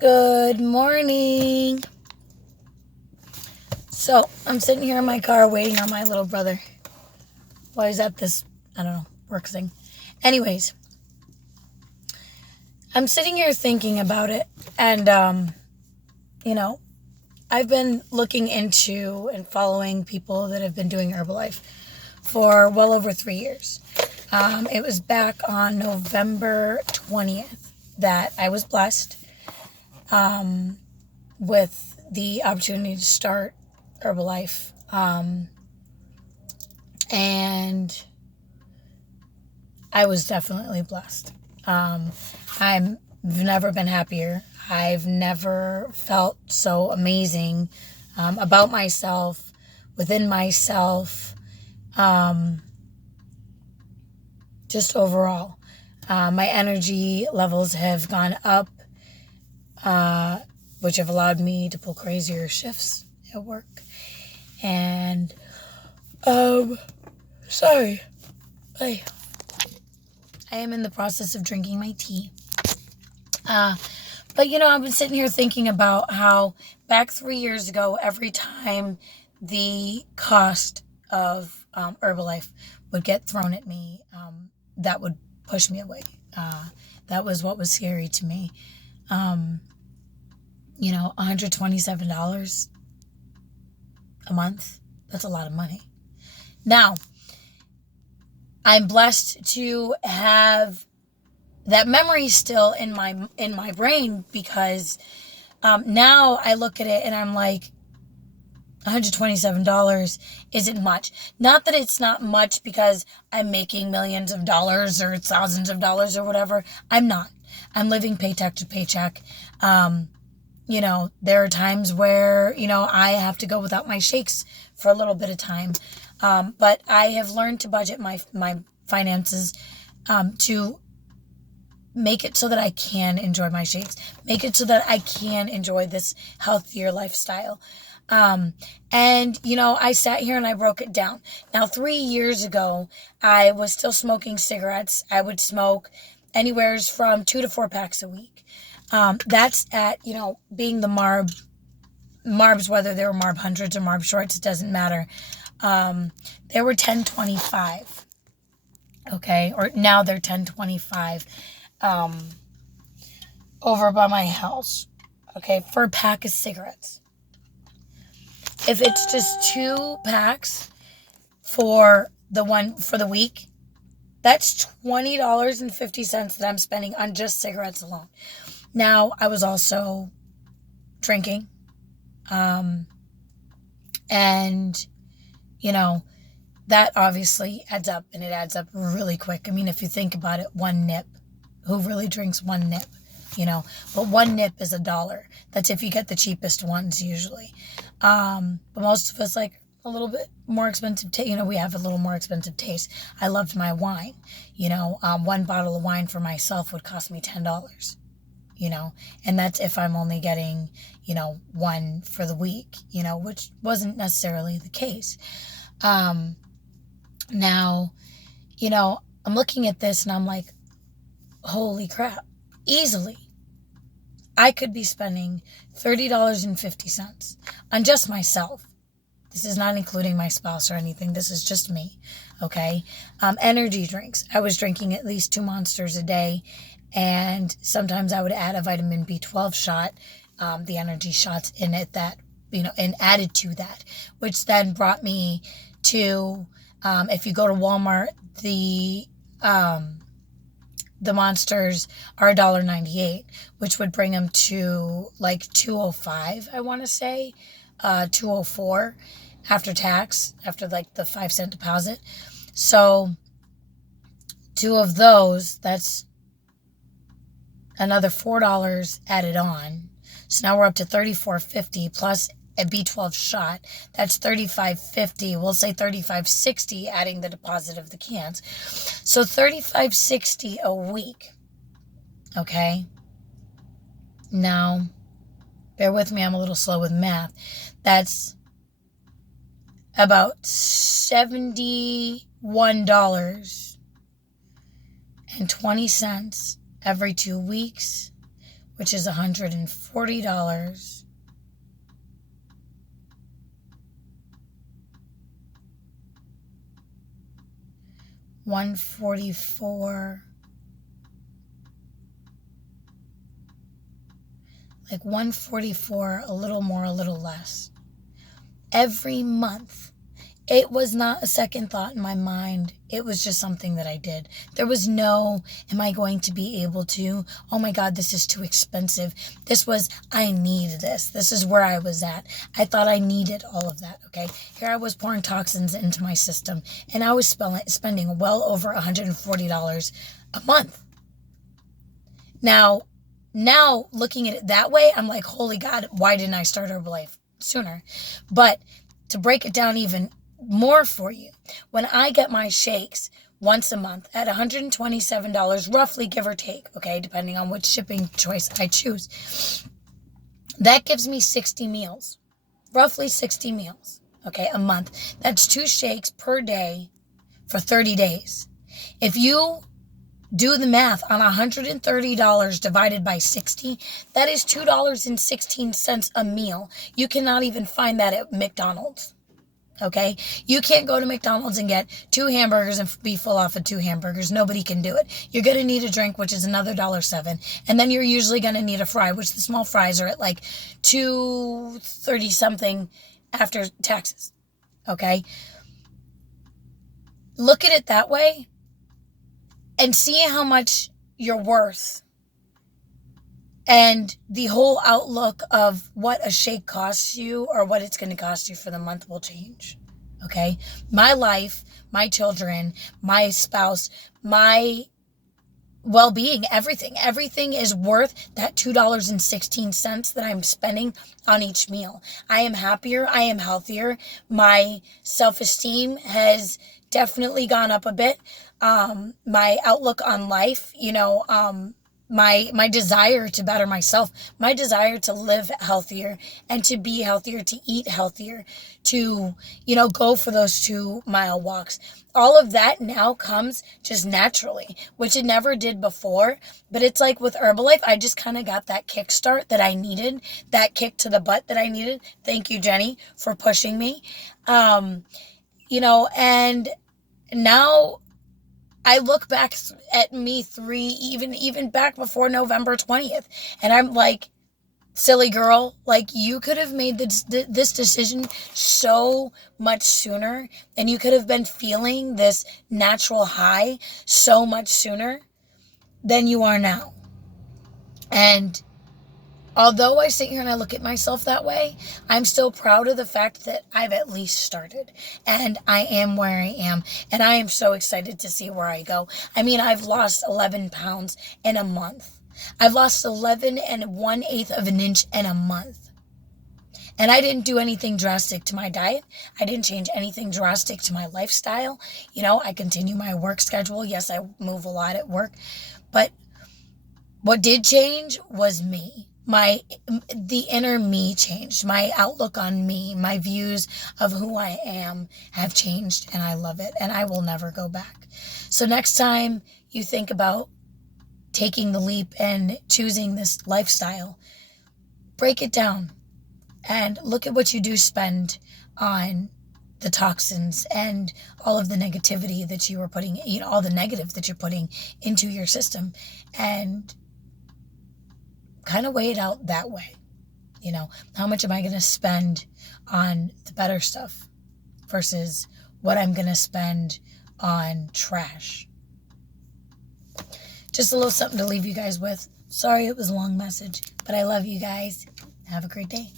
Good morning. So, I'm sitting here in my car waiting on my little brother. Why is that this, work thing? Anyways, I'm sitting here thinking about it, and, I've been looking into and following people that have been doing Herbalife for well over 3 years. It was back on November 20th that I was blessed with the opportunity to start Herbalife. And I was definitely blessed. I've never been happier. I've never felt so amazing about myself, within myself, just overall. My energy levels have gone up, which have allowed me to pull crazier shifts at work. And, sorry. I am in the process of drinking my tea. But, I've been sitting here thinking about how back 3 years ago, every time the cost of Herbalife would get thrown at me, that would push me away. That was what was scary to me. $127 a month, that's a lot of money. Now, I'm blessed to have that memory still in my brain, because now I look at it and I'm like, $127 isn't much. Not that it's not much because I'm making millions of dollars or thousands of dollars or whatever. I'm not. I'm living paycheck to paycheck. There are times where, I have to go without my shakes for a little bit of time. But I have learned to budget my finances to make it so that I can enjoy my shakes. Make it so that I can enjoy this healthier lifestyle. I sat here and I broke it down. Now, 3 years ago, I was still smoking cigarettes. I would smoke anywhere from 2 to 4 packs a week. That's at, being the Marbs, whether they were Marb hundreds or Marb shorts, it doesn't matter. They were $10.25. Okay. Or now they're $10.25, over by my house. Okay. For a pack of cigarettes. If it's just 2 packs for the week, that's $20.50 that I'm spending on just cigarettes alone. Now, I was also drinking. That obviously adds up, and it adds up really quick. I mean, if you think about it, one nip, who really drinks one nip? But one nip is $1. That's if you get the cheapest ones usually. But most of us like a little bit more expensive we have a little more expensive taste. I loved my wine. One bottle of wine for myself would cost me $10. And that's if I'm only getting, one for the week, which wasn't necessarily the case. Now, I'm looking at this and I'm like, holy crap, easily I could be spending $30.50 on just myself. This is not including my spouse or anything. This is just me. Okay. Energy drinks. I was drinking at least 2 Monsters a day. And sometimes I would add a vitamin B12 shot, the energy shots in it that, and added to that, which then brought me to, if you go to Walmart, the Monsters are $1.98, which would bring them to like $2.05, I want to say, $2.04 after tax, after like the 5-cent deposit. So 2 of those, that's another $4 added on. So now we're up to $34.50 plus a B12 shot. That's $35.50. We'll say $35.60, adding the deposit of the cans. So $35.60 a week. Okay. Now, bear with me. I'm a little slow with math. That's about $71.20 every 2 weeks, which is $140. $144, like $144, a little more, a little less. Every month. It was not a second thought in my mind. It was just something that I did. There was no, am I going to be able to? Oh my God, this is too expensive. This was, I need this. This is where I was at. I thought I needed all of that, okay? Here I was pouring toxins into my system, and I was spending well over $140 a month. Now, looking at it that way, I'm like, holy God, why didn't I start Herbalife sooner? But to break it down even more for you, when I get my shakes once a month at $127, roughly, give or take, okay, depending on which shipping choice I choose, that gives me 60 meals, roughly 60 meals, okay, a month. That's 2 shakes per day for 30 days. If you do the math on $130 divided by 60, that is $2.16 a meal. You cannot even find that at McDonald's. Okay? You can't go to McDonald's and get 2 hamburgers and be full off of 2 hamburgers. Nobody can do it. You're going to need a drink, which is another $1.07. And then you're usually going to need a fry, which the small fries are at like $2.30 something after taxes. Okay? Look at it that way and see how much you're worth. And the whole outlook of what a shake costs you or what it's going to cost you for the month will change. Okay? My life, my children, my spouse, my well-being, everything is worth that $2.16 that I'm spending on each meal. I am happier. I am healthier. My self-esteem has definitely gone up a bit. My outlook on life, my desire to better myself, my desire to live healthier and to be healthier, to eat healthier, to, go for those 2-mile walks. All of that now comes just naturally, which it never did before. But it's like with Herbalife, I just kind of got that kickstart that I needed, that kick to the butt that I needed. Thank you, Jenny, for pushing me. And now I look back at me even back before November 20th, and I'm like, silly girl, like you could have made this decision so much sooner, and you could have been feeling this natural high so much sooner than you are now. And although I sit here and I look at myself that way, I'm still proud of the fact that I've at least started and I am where I am, and I am so excited to see where I go. I mean, I've lost 11 pounds in a month. I've lost 11 1/8 of an inch in a month. And I didn't do anything drastic to my diet. I didn't change anything drastic to my lifestyle. I continue my work schedule. Yes, I move a lot at work. But what did change was me. The inner me changed. My outlook on me, my views of who I am have changed, and I love it, and I will never go back. So next time you think about taking the leap and choosing this lifestyle, break it down and look at what you do spend on the toxins and all of the negativity that you are putting, all the negative that you're putting into your system, and kind of weigh it out that way. How much am I going to spend on the better stuff versus what I'm going to spend on trash? Just a little something to leave you guys with. Sorry it was a long message, but I love you guys. Have a great day.